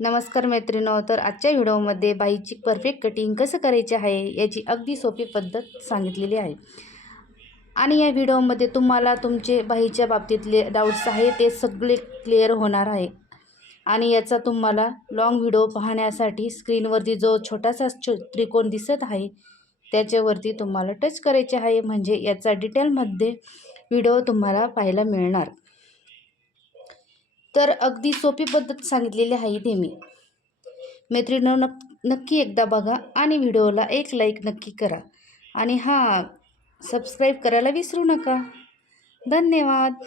नमस्कार मैत्रिणींनो, तर आजच्या व्हिडिओमध्ये बाहीची परफेक्ट कटिंग कसं करायची आहे याची अगदी सोपी पद्धत सांगितलेली आहे। आणि या व्हिडिओमध्ये तुम्हाला तुमचे बाहीच्या बाबतीतले डाऊट्स आहे ते सगळे क्लिअर होणार आहे। आणि याचा तुम्हाला लॉंग व्हिडिओ पाहण्यासाठी स्क्रीनवरती जो छोटासा त्रिकोण दिसत आहे त्याच्यावरती तुम्हाला टच करायचे आहे, म्हणजे याचा डिटेलमध्ये व्हिडिओ तुम्हाला पाहायला मिळणार। तर अगदी सोपी पद्धत सांगितलेली आहे ते मी मैत्रिणींनो नक्की एकदा बघा आणि व्हिडिओला एक लाईक नक्की करा आणि सबस्क्राईब करायला विसरू नका। धन्यवाद।